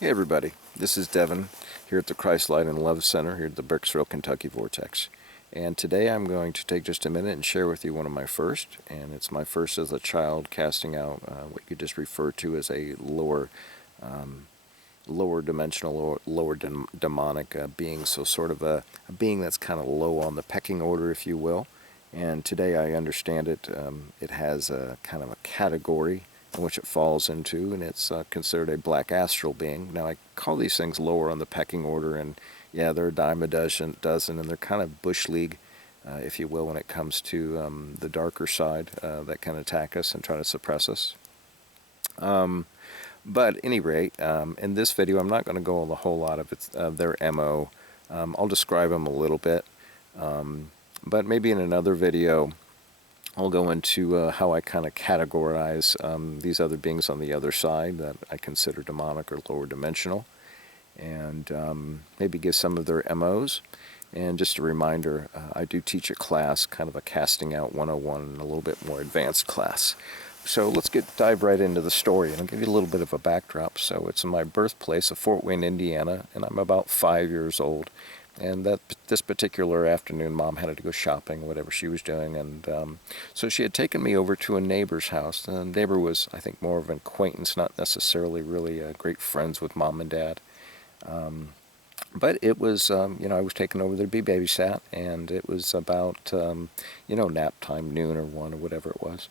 Hey everybody, this is Devin here at the Christ Light and Love Center here at the Bricksville, Kentucky Vortex. And today I'm going to take just a minute and share with you one of my first, and it's my first as a child casting out what you could just refer to as a lower dimensional or lower demonic being, so sort of a being that's kind of low on the pecking order, if you will. And today I understand it. It has a kind of a category in which it falls into, and it's considered a Black Astral being. Now, I call these things lower on the pecking order, and yeah, they're a dime a dozen, and they're kind of bush league, if you will, when it comes to the darker side that can attack us and try to suppress us. But at any rate, in this video, I'm not going to go on a whole lot of their MO. I'll describe them a little bit, but maybe in another video, I'll go into how I kind of categorize these other beings on the other side that I consider demonic or lower dimensional, and maybe give some of their MOs. And just a reminder, I do teach a class, kind of a Casting Out 101, and a little bit more advanced class. So let's dive right into the story, and I'll give you a little bit of a backdrop. So it's in my birthplace of Fort Wayne, Indiana, and I'm about 5 years old. And this particular afternoon, Mom had to go shopping, whatever she was doing, and so she had taken me over to a neighbor's house. The neighbor was, I think, more of an acquaintance, not necessarily really great friends with Mom and Dad. But it was, I was taken over there to be babysat, and it was about, nap time, noon or 1 or whatever it was.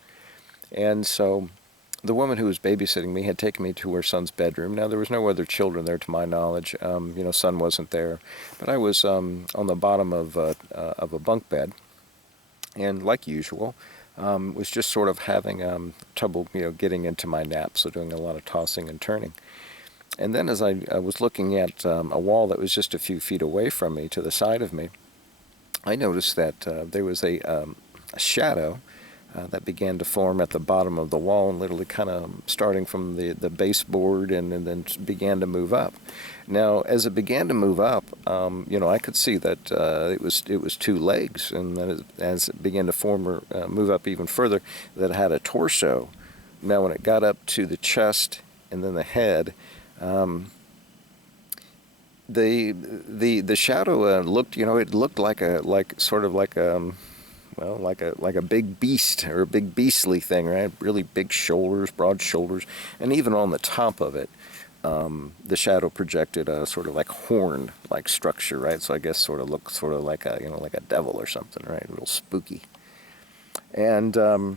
And so the woman who was babysitting me had taken me to her son's bedroom. Now, there was no other children there to my knowledge. Son wasn't there. But I was on the bottom of a bunk bed, and like usual, was just sort of having trouble, getting into my nap, so doing a lot of tossing and turning. And then as I was looking at a wall that was just a few feet away from me, to the side of me, I noticed that there was a shadow that began to form at the bottom of the wall, and literally kind of starting from the baseboard and then began to move up. Now, as it began to move up, I could see that it was two legs, and then as it began to form or move up even further, that it had a torso. Now, when it got up to the chest and then the head, the shadow looked, it looked like a big beast, or a big beastly thing, right? Really big shoulders, broad shoulders, and even on the top of it, the shadow projected a sort of like horn-like structure, right? So I guess sort of looked sort of like a devil or something, right? Real spooky. And as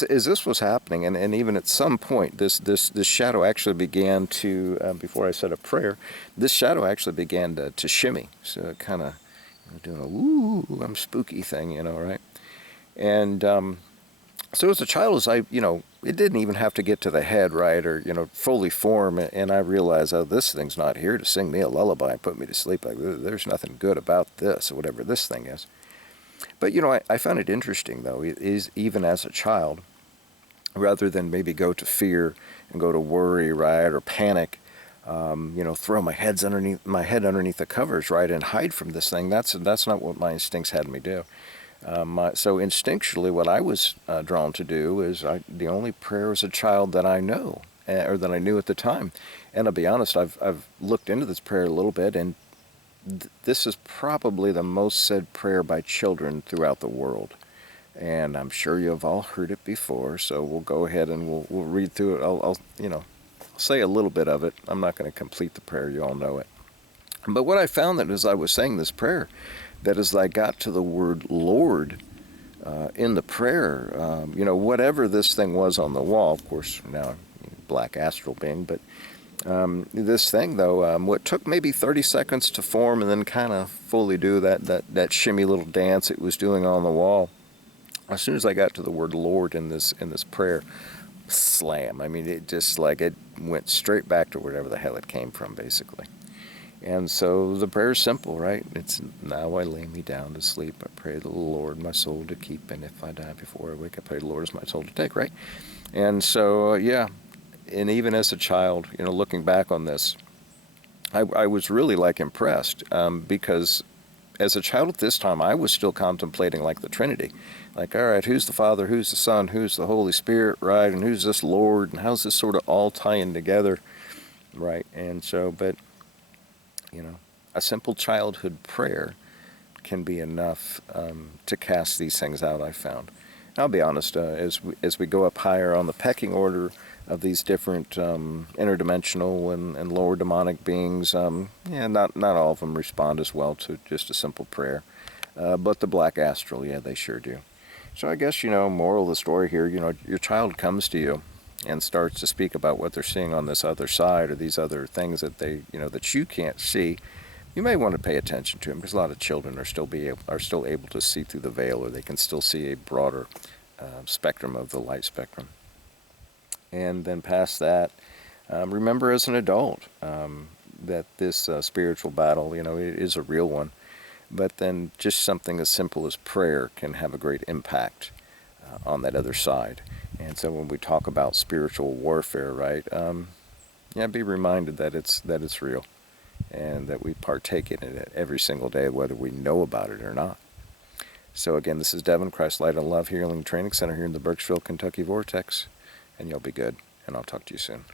this was happening, and even at some point, this shadow actually began to, before I said a prayer, this shadow actually began to shimmy. So it kind of doing a "ooh, I'm spooky" thing, right? And so as a child, it didn't even have to get to the head, right, or fully form, and I realized, oh, this thing's not here to sing me a lullaby and put me to sleep. Like, there's nothing good about this, or whatever this thing is. But I found it interesting, though, is even as a child, rather than maybe go to fear and go to worry, right, or panic. Throw my head underneath the covers, right, and hide from this thing. That's not what my instincts had me do. So instinctually, what I was drawn to do is the only prayer as a child that I know, or that I knew at the time. And I'll be honest, I've looked into this prayer a little bit, and this is probably the most said prayer by children throughout the world. And I'm sure you've all heard it before. So we'll go ahead and we'll read through it. I'll say a little bit of it. I'm not going to complete the prayer. You all know it. But what I found that as I was saying this prayer, that as I got to the word Lord in the prayer, whatever this thing was on the wall, of course, now Black Astral being, but this thing, though, what took maybe 30 seconds to form and then kind of fully do that shimmy little dance it was doing on the wall, as soon as I got to the word Lord in this prayer, slam. I mean, it went straight back to wherever the hell it came from, basically. And so the prayer is simple, right? It's, now I lay me down to sleep. I pray the Lord my soul to keep, and if I die before I wake, I pray the Lord is my soul to take, right? And so, and even as a child, looking back on this, I was really impressed because as a child at this time, I was still contemplating the Trinity. All right, who's the Father, who's the Son, who's the Holy Spirit, right? And who's this Lord, and how's this sort of all tying together? right? And so, but, you know, a simple childhood prayer can be enough to cast these things out, I found. I'll be honest, as we go up higher on the pecking order of these different interdimensional and lower demonic beings, yeah, not all of them respond as well to just a simple prayer. But the Black Astral, yeah, they sure do. So I guess, moral of the story here, your child comes to you and starts to speak about what they're seeing on this other side or these other things that they, that you can't see. You may want to pay attention to them because a lot of children are still able to see through the veil, or they can still see a broader spectrum of the light spectrum. And then past that, remember as an adult that this spiritual battle, it is a real one. But then just something as simple as prayer can have a great impact on that other side. And so when we talk about spiritual warfare, right, yeah, be reminded that it's real and that we partake in it every single day, whether we know about it or not. So again, this is Devin, Christ Light and Love Healing Training Center here in the Burkesville, Kentucky Vortex. And you'll be good, and I'll talk to you soon.